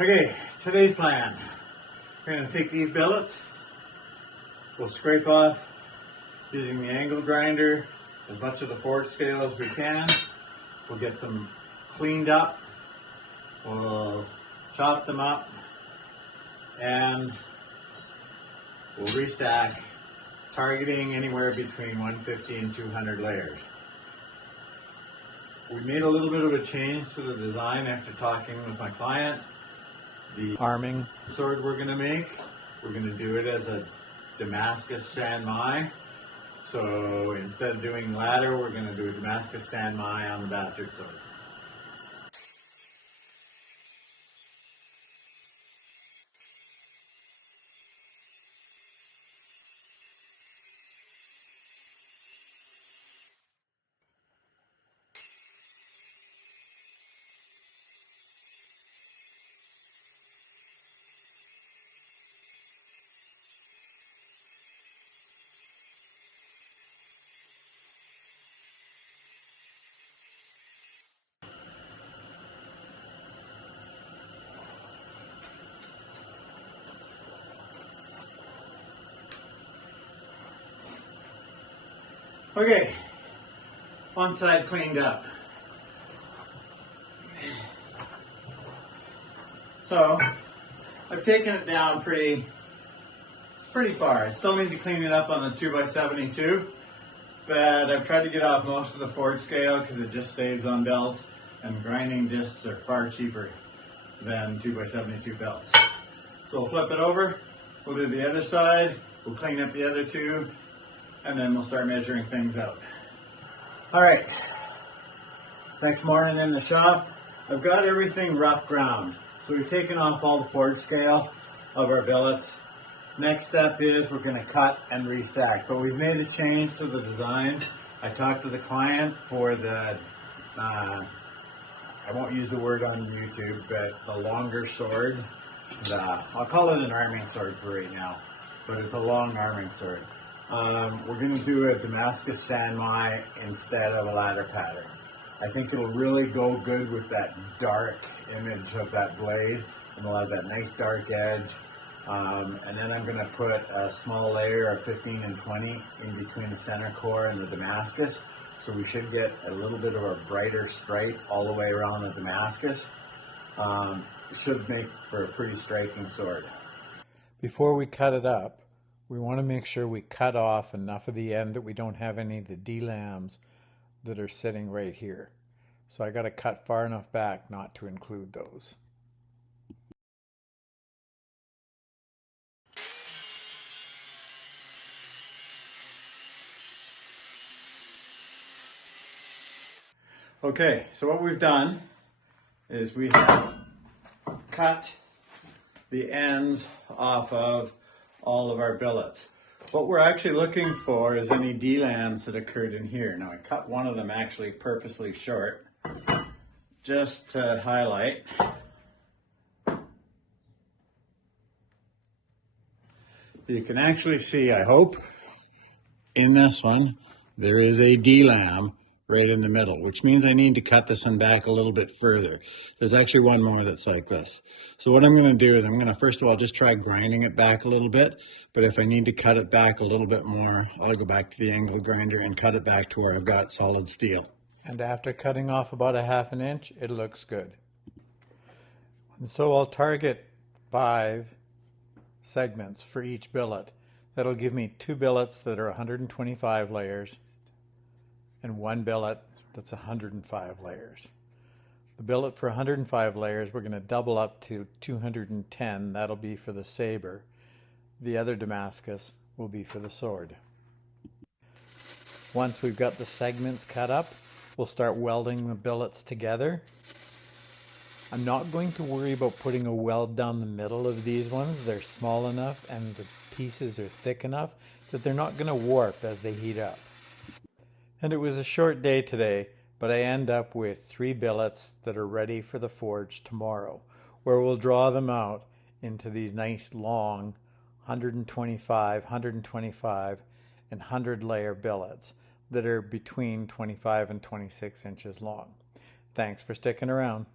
Okay, today's plan. We're going to take these billets, we'll scrape off using the angle grinder as much of the forge scale as we can. We'll get them cleaned up, we'll chop them up, and we'll restack, targeting anywhere between 150 and 200 layers. We made a little bit of a change to the design after talking with my client. The arming sword we're going to make, we're going to do it as a Damascus Sanmai. So instead of doing ladder, we're going to do a Damascus Sanmai on the bastard sword. Okay, one side cleaned up. So I've taken it down pretty far. I still need to clean it up on the 2x72, but I've tried to get off most of the forge scale because it just stays on belts, and grinding discs are far cheaper than 2x72 belts. So we'll flip it over, we'll do the other side, we'll clean up the other two, and then we'll start measuring things out. All right, next morning in the shop, I've got everything rough ground. So we've taken off all the forge scale of our billets. Next step is we're gonna cut and restack, but we've made a change to the design. I talked to the client for the, I won't use the word on YouTube, but the longer sword. I'll call it an arming sword for right now, but it's a long arming sword. We're going to do a Damascus Sanmai instead of a ladder pattern. I think it'll really go good with that dark image of that blade, and we'll have that nice dark edge. And then I'm going to put a small layer of 15 and 20 in between the center core and the Damascus, so we should get a little bit of a brighter stripe all the way around the Damascus. It should make for a pretty striking sword. Before we cut it up, we want to make sure we cut off enough of the end that we don't have any of the D-lambs that are sitting right here. So I got to cut far enough back not to include those. Okay, so what we've done is we have cut the ends off of all of our billets. What we're actually looking for is any D-lambs that occurred in here. Now I cut one of them actually purposely short, just to highlight. You can actually see, I hope, in this one, there is a D-lamb right in the middle, which means I need to cut this one back a little bit further. There's actually one more that's like this. So what I'm going to do is I'm going to first of all just try grinding it back a little bit, but if I need to cut it back a little bit more, I'll go back to the angle grinder and cut it back to where I've got solid steel. And after cutting off about a ½ inch, it looks good. And so I'll target 5 segments for each billet. That'll give me 2 billets that are 125 layers and 1 billet that's 105 layers. The billet for 105 layers we're going to double up to 210. That'll be for the saber. The other Damascus will be for the sword. Once we've got the segments cut up, we'll start welding the billets together. I'm not going to worry about putting a weld down the middle of these ones. They're small enough and the pieces are thick enough that they're not going to warp as they heat up. And it was a short day today, but I end up with 3 billets that are ready for the forge tomorrow, where we'll draw them out into these nice long 125, 125, and 100 layer billets that are between 25 and 26 inches long. Thanks for sticking around.